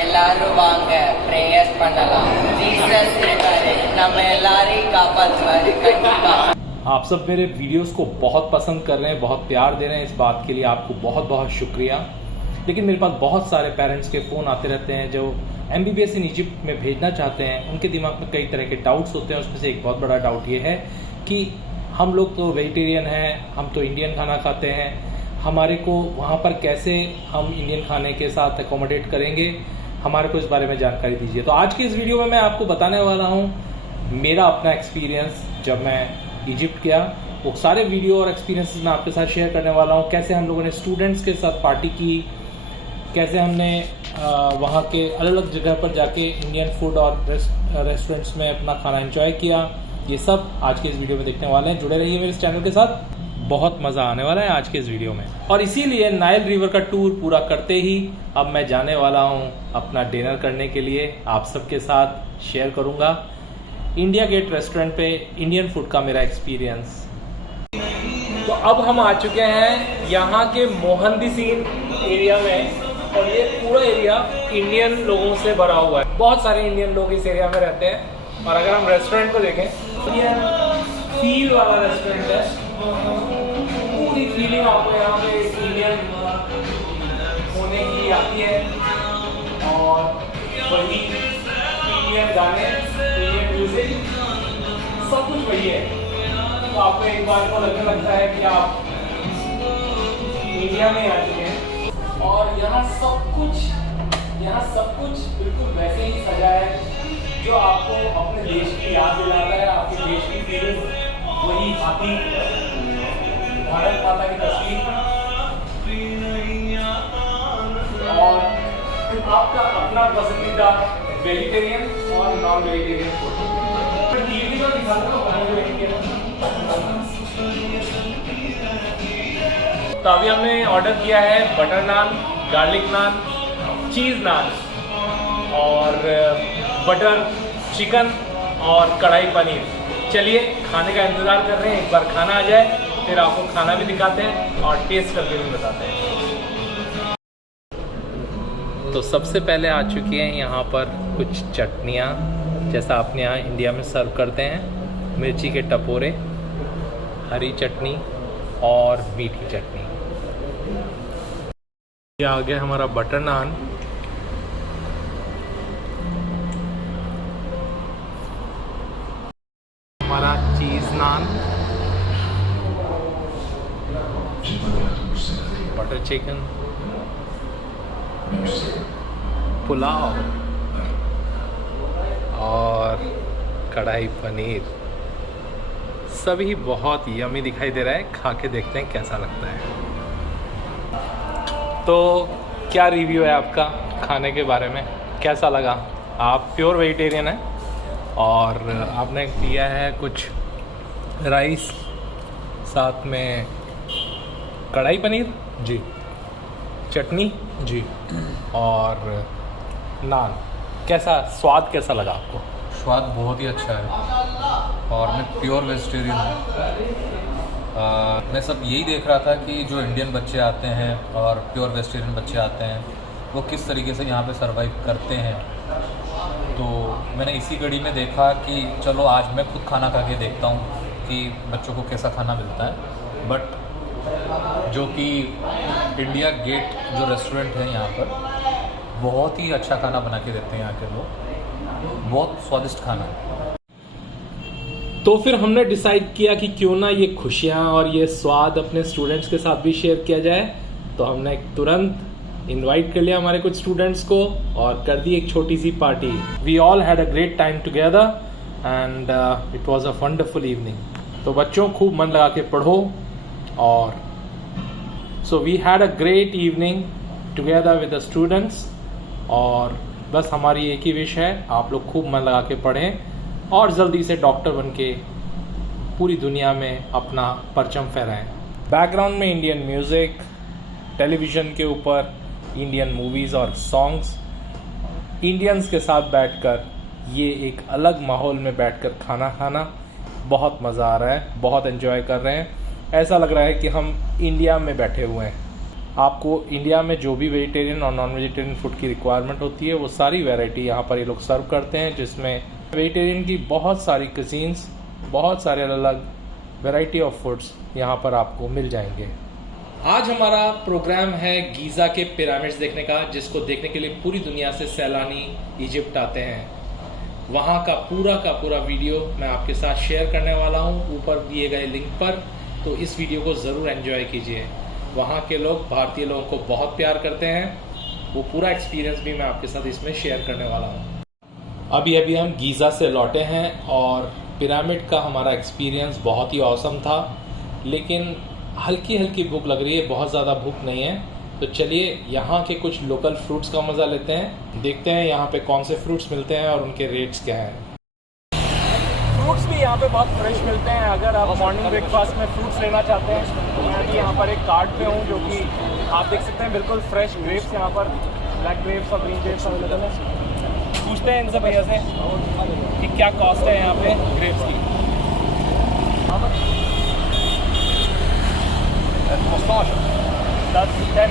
எல்லாரும் வாங்க பிரேயர் பண்ணலாம். ஜீசஸ் இருக்காரு, நம்ம எல்லாரையும் காப்பாத்துவாரு கண்டிப்பா. आप सब मेरे वीडियोस को बहुत पसंद कर रहे हैं, बहुत प्यार दे रहे हैं, इस बात के लिए आपको बहुत बहुत शुक्रिया। लेकिन मेरे पास बहुत सारे पेरेंट्स के फ़ोन आते रहते हैं जो MBBS इन इजिप्ट में भेजना चाहते हैं। उनके दिमाग में कई तरह के डाउट्स होते हैं। उसमें से एक बहुत बड़ा डाउट ये है कि हम लोग तो वेजिटेरियन हैं, हम तो इंडियन खाना खाते हैं, हमारे को वहाँ पर कैसे हम इंडियन खाने के साथ अकोमोडेट करेंगे, हमारे को इस बारे में जानकारी दीजिए। तो आज की इस वीडियो में मैं आपको बताने वाला हूँ मेरा अपना एक्सपीरियंस जब मैं इजिप्ट गया। वो सारे वीडियो और एक्सपीरियंसेस मैं आपके साथ शेयर करने वाला हूँ। कैसे हम लोगों ने स्टूडेंट्स के साथ पार्टी की, कैसे हमने वहाँ के अलग अलग जगह पर जाके इंडियन फूड और रेस्टोरेंट्स में अपना खाना एंजॉय किया, ये सब आज के इस वीडियो में देखने वाले हैं। जुड़े रहिए मेरे इस चैनल के साथ, बहुत मज़ा आने वाला है आज के इस वीडियो में। और इसीलिए नाइल रिवर का टूर पूरा करते ही अब मैं जाने वाला हूँ अपना डिनर करने के लिए। आप सबके साथ शेयर करूँगा इंडिया गेट रेस्टोरेंट पे इंडियन फूड का मेरा एक्सपीरियंस। तो अब हम आ चुके हैं यहाँ के मोहंदिसीन एरिया में, और ये पूरा एरिया इंडियन लोगों से भरा हुआ है। बहुत सारे इंडियन लोग इस एरिया में रहते हैं। और अगर हम रेस्टोरेंट को देखें तो ये फील वाला रेस्टोरेंट है। पूरी फीलिंग आपको यहाँ पे इंडियन होने की आती है, और वही इंडियन गाने, इंडियन म्यूजिक, सब कुछ वही है। तो आपको एक बार को लगने लगता है कि आप इंडिया में आ चुके हैं। और यहाँ सब कुछ बिल्कुल वैसे ही सजा है जो आपको अपने देश की याद दिलाता है, आपके देश की फीलिंग वही आती। भारत माता की तस्वीर और आपका अपना पसंदीदा वेजिटेरियन और नॉन वेजिटेरियन फूड। टीवी तो दिखाता हूँ। तो अभी हमने ऑर्डर किया है बटर नान, गार्लिक नान, चीज़ नान और बटर चिकन और कढ़ाई पनीर। चलिए खाने का इंतज़ार कर रहे हैं, एक बार खाना आ जाए फिर आपको खाना भी दिखाते हैं और टेस्ट करके भी बताते हैं। तो सबसे पहले आ चुकी हैं यहाँ पर कुछ चटनियाँ, जैसा आपने यहाँ इंडिया में सर्व करते हैं। मिर्ची के टपोरे, हरी चटनी और मीठी चटनी। ये आ गया हमारा बटर नान। हमारा चीज़ नान, बटर चिकन, पुलाव और कढ़ाई पनीर। सभी बहुत यमी दिखाई दे रहा है। खा के देखते हैं कैसा लगता है। तो क्या रिव्यू है आपका खाने के बारे में, कैसा लगा? आप प्योर वेजिटेरियन हैं और आपने किया है कुछ राइस, साथ में कढ़ाई पनीर जी, चटनी जी और नान। कैसा स्वाद कैसा लगा आपको? स्वाद बहुत ही अच्छा है और मैं प्योर वेजिटेरियन हूँ। मैं सब यही देख रहा था कि जो इंडियन बच्चे आते हैं और प्योर वेजिटेरियन बच्चे आते हैं वो किस तरीके से यहाँ पे सरवाइव करते हैं। तो मैंने इसी कड़ी में देखा कि चलो आज मैं खुद खाना खा के देखता हूँ कि बच्चों को कैसा खाना मिलता है। बट जो कि इंडिया गेट जो रेस्टोरेंट है यहाँ पर बहुत ही अच्छा खाना बना के देते हैं यहाँ के लोग, बहुत स्वादिष्ट खाना है। तो फिर हमने डिसाइड किया कि क्यों ना ये खुशियाँ और ये स्वाद अपने स्टूडेंट्स के साथ भी शेयर किया जाए। तो हमने तुरंत इनवाइट कर लिया हमारे कुछ स्टूडेंट्स को और कर दी एक छोटी सी पार्टी। We all had a great time together and it was a wonderful evening. तो बच्चों खूब मन लगा के पढ़ो। और so we had a great evening together with the students. और बस हमारी एक ही विश है, आप लोग खूब मन लगा के पढ़ें और जल्दी से डॉक्टर बन के पूरी दुनिया में अपना परचम फहराएं। बैकग्राउंड में इंडियन म्यूज़िक, टेलीविज़न के ऊपर इंडियन मूवीज़ और सॉन्ग्स, इंडियंस के साथ बैठकर ये एक अलग माहौल में बैठकर खाना खाना बहुत मज़ा आ रहा है, बहुत एंजॉय कर रहे हैं। ऐसा लग रहा है कि हम इंडिया में बैठे हुए हैं। आपको इंडिया में जो भी वेजिटेरियन और नॉन वेजिटेरियन फूड की रिक्वायरमेंट होती है वो सारी वैरायटी यहाँ पर ये लोग सर्व करते हैं, जिसमें वेजिटेरियन की बहुत सारी कुजीन्स, बहुत सारे अलग अलग वैरायटी ऑफ फूड्स यहाँ पर आपको मिल जाएंगे। आज हमारा प्रोग्राम है गीज़ा के पिरामिड्स देखने का, जिसको देखने के लिए पूरी दुनिया से सैलानी इजिप्ट आते हैं। वहाँ का पूरा वीडियो मैं आपके साथ शेयर करने वाला हूँ ऊपर दिए गए लिंक पर, तो इस वीडियो को ज़रूर एंजॉय कीजिए। वहाँ के लोग भारतीय लोगों को बहुत प्यार करते हैं, वो पूरा एक्सपीरियंस भी मैं आपके साथ इसमें शेयर करने वाला हूँ। अभी हम गीज़ा से लौटे हैं और पिरामिड का हमारा एक्सपीरियंस बहुत ही औसम था, लेकिन हल्की भूख लग रही है, बहुत ज़्यादा भूख नहीं है। तो चलिए यहाँ के कुछ लोकल फ्रूट्स का मज़ा लेते हैं, देखते हैं यहाँ पे कौन से फ्रूट्स मिलते हैं और उनके रेट्स क्या हैं। फ्रूट्स भी यहाँ पे बहुत फ्रेश मिलते हैं। अगर आप मॉर्निंग ब्रेकफास्ट में फ्रूट्स लेना चाहते हैं तो मैं भी यहाँ पर एक कार्ट पे हूँ, जो कि आप देख सकते हैं बिल्कुल फ्रेश ग्रेप्स यहाँ पर, ब्लैक ग्रेप्स और ग्रीन ग्रेप्स अवेलेबल है। पूछते हैं इनसे भैया से कि क्या कॉस्ट है यहाँ पे ग्रेप्स की। 10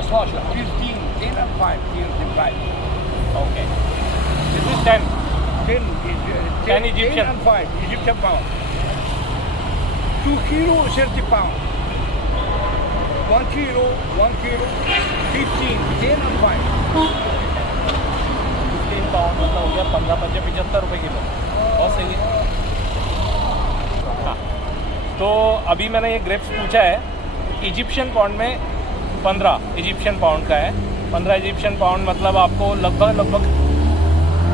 15 15 10 and 5 here in price. Okay. This is 10. 10 Egyptian. 10 and 5 Egyptian pound. 2 kilo 30 pound. 1 kilo 15 10 and 5. 15 pound मतलब हो गया 15-75 रुपये किलो, बहुत सही है। हाँ, तो अभी मैंने ये ग्रेप्स पूछा है, इजिप्शियन पाउंड में 15 इजिप्शियन पाउंड का है। 15 इजिप्शियन पाउंड मतलब आपको लगभग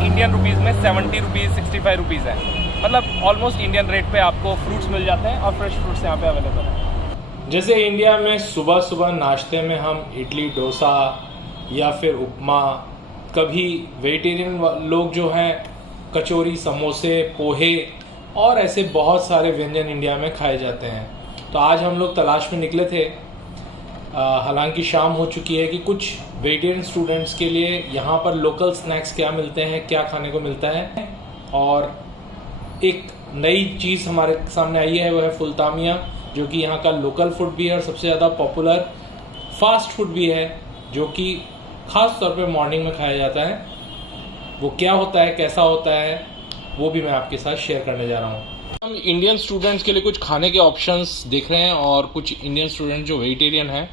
इंडियन रुपीज़ में 70 रुपीज़ 65 रुपीज़ है, मतलब ऑलमोस्ट इंडियन रेट पे आपको फ्रूट्स मिल जाते हैं और फ्रेश फ्रूट्स यहाँ पे अवेलेबल है। जैसे इंडिया में सुबह नाश्ते में हम इडली डोसा या फिर उपमा, कभी वेजिटेरियन लोग जो हैं कचौरी, समोसे, पोहे और ऐसे बहुत सारे व्यंजन इंडिया में खाए जाते हैं। तो आज हम लोग तलाश में निकले थे, हालांकि शाम हो चुकी है, कि कुछ वेजिटेरियन स्टूडेंट्स के लिए यहाँ पर लोकल स्नैक्स क्या मिलते हैं, क्या खाने को मिलता है। और एक नई चीज़ हमारे सामने आई है, वो है फुलतामिया, जो कि यहाँ का लोकल फूड भी है और सबसे ज़्यादा पॉपुलर फास्ट फूड भी है, जो कि ख़ास तौर पे मॉर्निंग में खाया जाता है। वो क्या होता है, कैसा होता है, वो भी मैं आपके साथ शेयर करने जा रहा हूँ। हम इंडियन स्टूडेंट्स के लिए कुछ खाने के ऑप्शंस देख रहे हैं और कुछ इंडियन स्टूडेंट जो वेजिटेरियन हैं।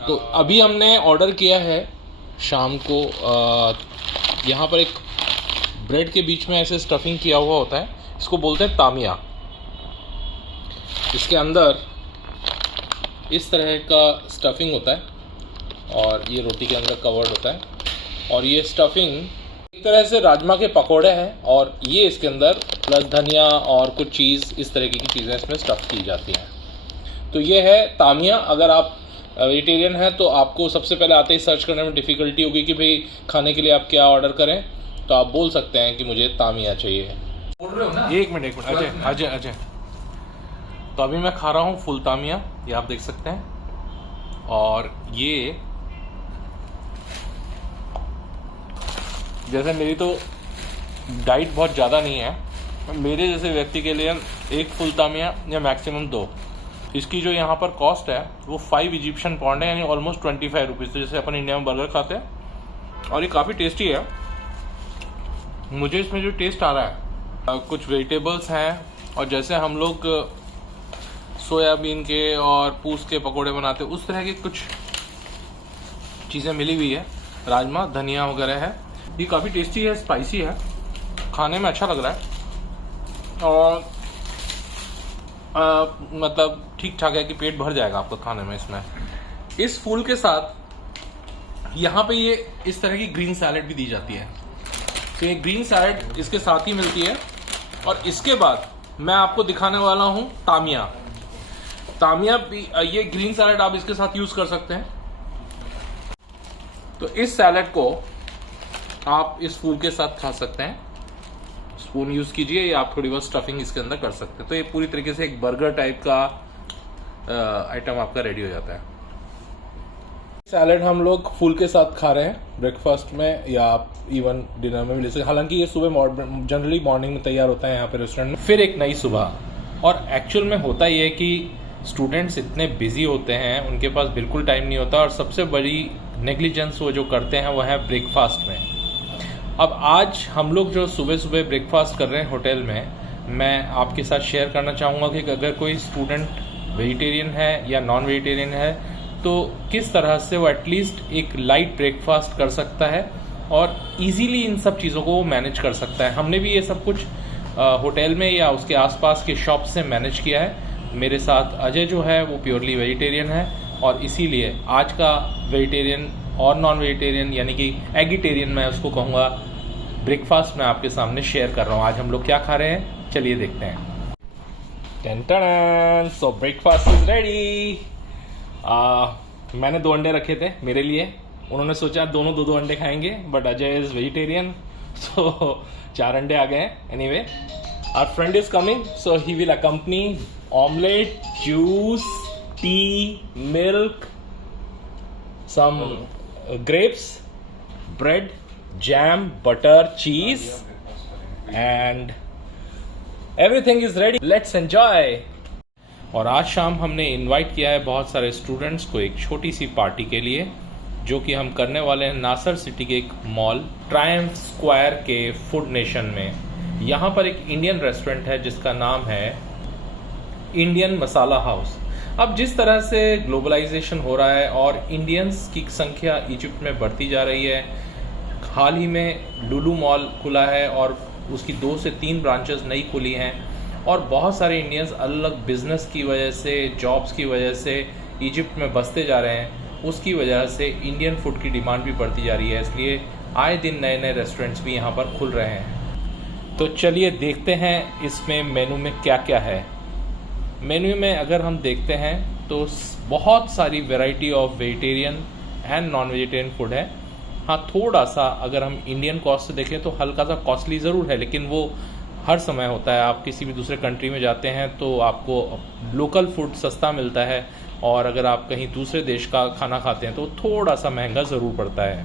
तो अभी हमने ऑर्डर किया है शाम को, यहाँ पर एक ब्रेड के बीच में ऐसे स्टफिंग किया हुआ होता है, इसको बोलते हैं तामिया। इसके अंदर इस तरह का स्टफिंग होता है और ये रोटी के अंदर कवर्ड होता है, और ये स्टफिंग एक तरह से राजमा के पकोड़े हैं, और ये इसके अंदर प्लस धनिया और कुछ चीज़, इस तरीके की चीज़ें इसमें स्टफ़ की जाती हैं। तो ये है तामिया। अगर आप वेजिटेरियन हैं तो आपको सबसे पहले आते ही सर्च करने में डिफ़िकल्टी होगी कि भाई खाने के लिए आप क्या ऑर्डर करें, तो आप बोल सकते हैं कि मुझे तामिया चाहिए। बोल रहे हो ना? एक मिनट अजय। तो अभी मैं खा रहा हूँ फुल तामिया, ये आप देख सकते हैं। और ये जैसे मेरी तो डाइट बहुत ज़्यादा नहीं है, मेरे जैसे व्यक्ति के लिए एक फुल तामिया या मैक्सिमम 2। इसकी जो यहाँ पर कॉस्ट है वो 5 इजिप्शियन पाउंड है, यानी ऑलमोस्ट 25 रुपीज़। तो जैसे अपन इंडिया में बर्गर खाते हैं, और ये काफ़ी टेस्टी है। मुझे इसमें जो टेस्ट आ रहा है, कुछ वेजिटेबल्स हैं, और जैसे हम लोग सोयाबीन के और पूस के पकोड़े बनाते हैं, उस तरह की कुछ चीज़ें मिली हुई है, राजमा, धनिया वगैरह है। ये काफ़ी टेस्टी है, स्पाइसी है, खाने में अच्छा लग रहा है, और मतलब ठीक ठाक है कि पेट भर जाएगा आपको खाने में। इसमें इस फूल के साथ यहाँ पे ये इस तरह की ग्रीन सैलेड भी दी जाती है। तो ये ग्रीन सैलेड इसके साथ ही मिलती है। और इसके बाद मैं आपको दिखाने वाला हूँ तामिया। तामिया ये ग्रीन सैलेड आप इसके साथ यूज कर सकते हैं। तो इस सैलेड को आप इस फूल के साथ खा सकते हैं। स्पून यूज कीजिए या आप थोड़ी बहुत स्टफिंग इसके अंदर कर सकते हैं। तो ये पूरी तरीके से एक बर्गर टाइप का आइटम आपका रेडी हो जाता है। सैलेड हम लोग फूल के साथ खा रहे हैं ब्रेकफास्ट में या आप इवन डिनर में भी ले सकते हैं। हालांकि ये सुबह जनरली मॉर्निंग में तैयार होता है यहाँ पे रेस्टोरेंट में। फिर एक नई सुबह। और एक्चुअल में होता ये है कि स्टूडेंट्स इतने बिजी होते हैं, उनके पास बिल्कुल टाइम नहीं होता और सबसे बड़ी नेग्लिजेंस वो जो करते हैं वो है ब्रेकफास्ट में। अब आज हम लोग जो सुबह सुबह ब्रेकफास्ट कर रहे हैं होटल में, मैं आपके साथ शेयर करना चाहूँगा कि अगर कोई स्टूडेंट वेजिटेरियन है या नॉन वेजिटेरियन है तो किस तरह से वो एटलीस्ट एक लाइट ब्रेकफास्ट कर सकता है और इजीली इन सब चीज़ों को वो मैनेज कर सकता है। हमने भी ये सब कुछ होटल में या उसके आसपास के शॉप से मैनेज किया है। मेरे साथ अजय जो है वो प्योरली वेजिटेरियन है और इसीलिए आज का वेजिटेरियन और नॉन वेजिटेरियन यानी कि एगिटेरियन मैं उसको कहूँगा ब्रेकफास्ट मैं आपके सामने शेयर कर रहा हूँ। आज हम लोग क्या खा रहे हैं चलिए देखते हैं। सो ब्रेकफास्ट इज रेडी। मैंने 2 अंडे रखे थे मेरे लिए, उन्होंने सोचा दोनों 2 अंडे खाएंगे, but Ajay is vegetarian so 4 अंडे आ गए। Anyway our friend is coming so he will accompany omelette, juice, tea, milk, some grapes, bread, jam, butter, cheese, and everything is ready. Let's enjoy. और आज शाम हमने इनवाइट किया है बहुत सारे स्टूडेंट्स को एक छोटी सी पार्टी के लिए, जो कि हम करने वाले हैं नासर सिटी के एक मॉल ट्रायम्फ स्क्वायर के फूड नेशन में। यहाँ पर एक इंडियन रेस्टोरेंट है जिसका नाम है इंडियन मसाला हाउस। अब जिस तरह से ग्लोबलाइजेशन हो रहा है और इंडियंस की संख्या इजिप्ट में बढ़ती जा रही है, हाल ही में लुलू मॉल खुला है और उसकी 2 से 3 ब्रांचेस नई खुली हैं और बहुत सारे इंडियंस अलग बिजनेस की वजह से, जॉब्स की वजह से इजिप्ट में बसते जा रहे हैं। उसकी वजह से इंडियन फूड की डिमांड भी बढ़ती जा रही है, इसलिए आए दिन नए नए रेस्टोरेंट्स भी यहाँ पर खुल रहे हैं। तो चलिए देखते हैं इसमें मेनू में क्या क्या है। मेन्यू में अगर हम देखते हैं तो बहुत सारी variety of vegetarian and non vegetarian food है। हाँ, थोड़ा सा अगर हम इंडियन कॉस्ट से देखें तो हल्का सा कॉस्टली ज़रूर है, लेकिन वो हर समय होता है। आप किसी भी दूसरे कंट्री में जाते हैं तो आपको लोकल फूड सस्ता मिलता है और अगर आप कहीं दूसरे देश का खाना खाते हैं तो थोड़ा सा महंगा ज़रूर पड़ता है।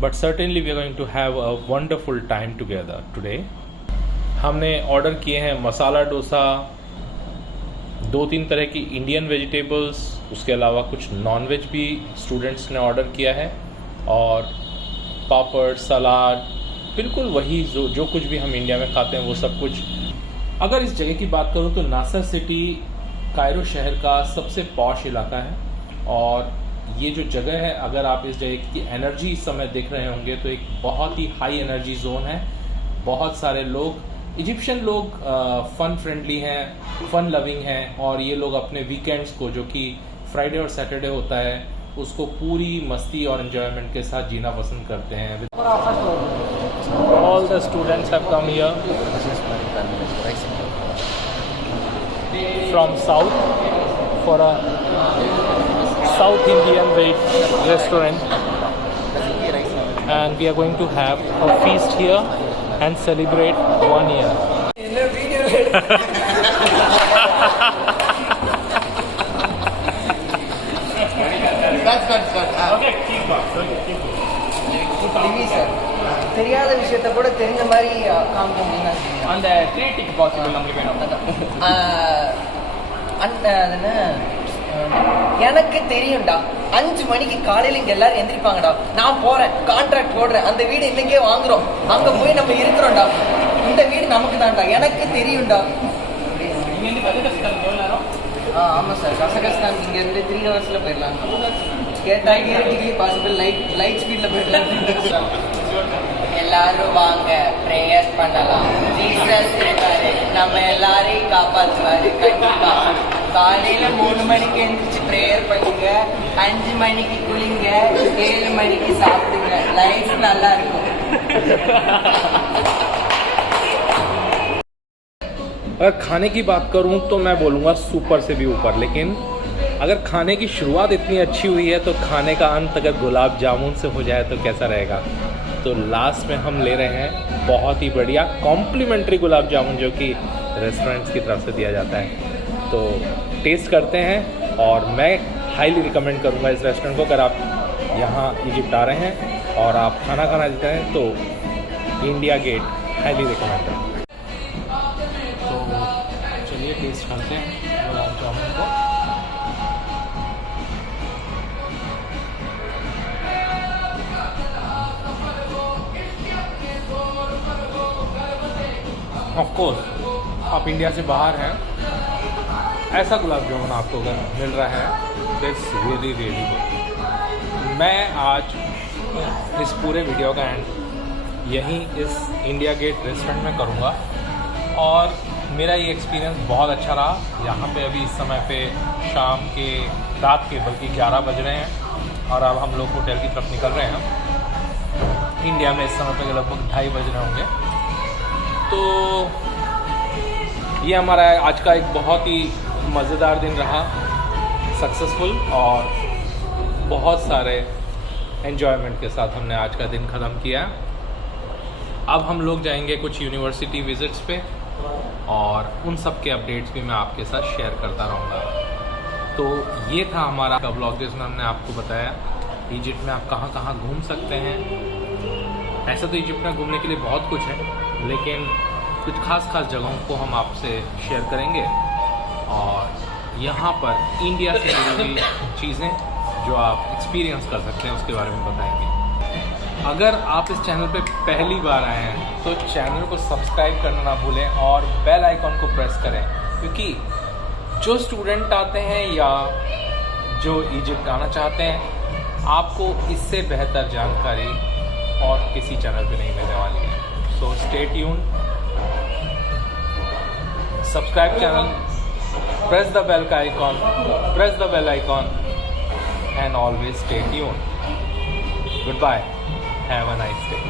But certainly we are going to have a wonderful time together today. हमने ऑर्डर किए हैं मसाला डोसा, 2-3 तरह की इंडियन वेजिटेबल्स, उसके अलावा कुछ नॉन वेज भी स्टूडेंट्स ने ऑर्डर किया है और पापड़, सलाद, बिल्कुल वही जो कुछ भी हम इंडिया में खाते हैं वो सब कुछ। अगर इस जगह की बात करूँ तो नासर सिटी कायरो शहर का सबसे पॉश इलाका है और ये जो जगह है, अगर आप इस जगह की एनर्जी इस समय देख रहे होंगे तो एक बहुत ही हाई एनर्जी जोन है। बहुत सारे लोग, इजिप्शियन लोग फन फ्रेंडली हैं, फन लविंग हैं और ये लोग अपने वीकेंड्स को, जो कि फ्राइडे और सैटरडे होता है, उसको पूरी मस्ती और एंजॉयमेंट के साथ जीना पसंद करते हैं। All the students have come here from south for a south Indian restaurant and we are going to have a feast here and celebrate 1 year. தெரியாத விஷயத்த கூட தெரிஞ்ச மாதிரி காமிக்க அந்த கிரியேட்டிவ் பாசிபிள் நம்மளுக்கு வேணும். எனக்கு தெரியும்டா, 5 மணிக்கு காலையில இங்க எல்லாரும் எந்திரிப்பாங்கடா. நான் போறேன், கான்ட்ராக்ட் போடுறேன், அந்த வீடு இன்னைக்கே வாங்குறோம், அங்க போய் நம்ம இருக்கிறோம்டா, இந்த வீடு நமக்கு தான்டா, எனக்கு தெரியும்டா. ஆமா சார், கசகஸ்தான் இங்க இருந்து 3 ஹவர்ஸ்ல போயிடலாம். கேட்டா தியரிட்டிக்கலி பாசிபிள், லைட் ஸ்பீட்ல போயிடலாம். எல்லாரும் வாங்க, பிரேயர்ஸ் பண்ணலாம். ஜீசஸ் இருக்காரு, நம்ம எல்லாரையும் காப்பாற்றுவாரு கண்டிப்பா. காலையில 3 மணிக்கு எந்திரிச்சு ப்ரேயர் பண்ணுங்க, 5 மணிக்கு குளிங்க, 7 மணிக்கு சாப்பிடுங்க. லைஃப் நல்லா இருக்கும். अगर खाने की बात करूं तो मैं बोलूँगा सुपर से भी ऊपर, लेकिन अगर खाने की शुरुआत इतनी अच्छी हुई है तो खाने का अंत अगर गुलाब जामुन से हो जाए तो कैसा रहेगा। तो लास्ट में हम ले रहे हैं बहुत ही बढ़िया कॉम्प्लीमेंट्री गुलाब जामुन जो कि रेस्टोरेंट्स की तरफ से दिया जाता है। तो टेस्ट करते हैं और मैं हाईली रिकमेंड करूँगा इस रेस्टोरेंट को। अगर आप यहाँ इजिप्ट आ रहे हैं और आप खाना खाना चाहते हैं तो इंडिया गेट हाईली रिकमेंड है। तो चलिए टेस्ट करते हैं गुलाब जामुन को। ऑफ कोर्स आप इंडिया से बाहर हैं, ऐसा गुलाब जामुन आपको अगर मिल रहा है दैट्स रियली रियली गुड। मैं आज इस पूरे वीडियो का एंड यहीं इस इंडिया गेट रेस्टोरेंट में करूँगा और मेरा ये एक्सपीरियंस बहुत अच्छा रहा। यहाँ पे अभी इस समय पे शाम के रात के बल्कि 11 बज रहे हैं और अब हम लोग होटल की तरफ निकल रहे हैं। इंडिया में इस समय पे लगभग 2:30 बज रहे होंगे। तो ये हमारा आज का एक बहुत ही मज़ेदार दिन रहा, सक्सेसफुल और बहुत सारे एन्जॉयमेंट के साथ हमने आज का दिन ख़त्म किया। अब हम लोग जाएंगे कुछ यूनिवर्सिटी विज़िट्स पे और उन सब के अपडेट्स भी मैं आपके साथ शेयर करता रहूँगा। तो ये था हमारा का ब्लॉग जिसमें हमने आपको बताया इजिप्ट में आप कहाँ कहाँ घूम सकते हैं। ऐसा तो इजिप्ट में घूमने के लिए बहुत कुछ है, लेकिन कुछ खास जगहों को हम आपसे शेयर करेंगे और यहाँ पर इंडिया से जुड़ी हुई चीज़ें जो आप एक्सपीरियंस कर सकते हैं उसके बारे में बताएंगे। अगर आप इस चैनल पे पहली बार आए हैं तो चैनल को सब्सक्राइब करना ना भूलें और बेल आइकॉन को प्रेस करें, क्योंकि जो स्टूडेंट आते हैं या जो इजिप्ट आना चाहते हैं आपको इससे बेहतर जानकारी और किसी चैनल पे नहीं मिलने वाली है। So stay tuned, subscribe channel, press the bell icon and always stay tuned. Goodbye. Have a nice day.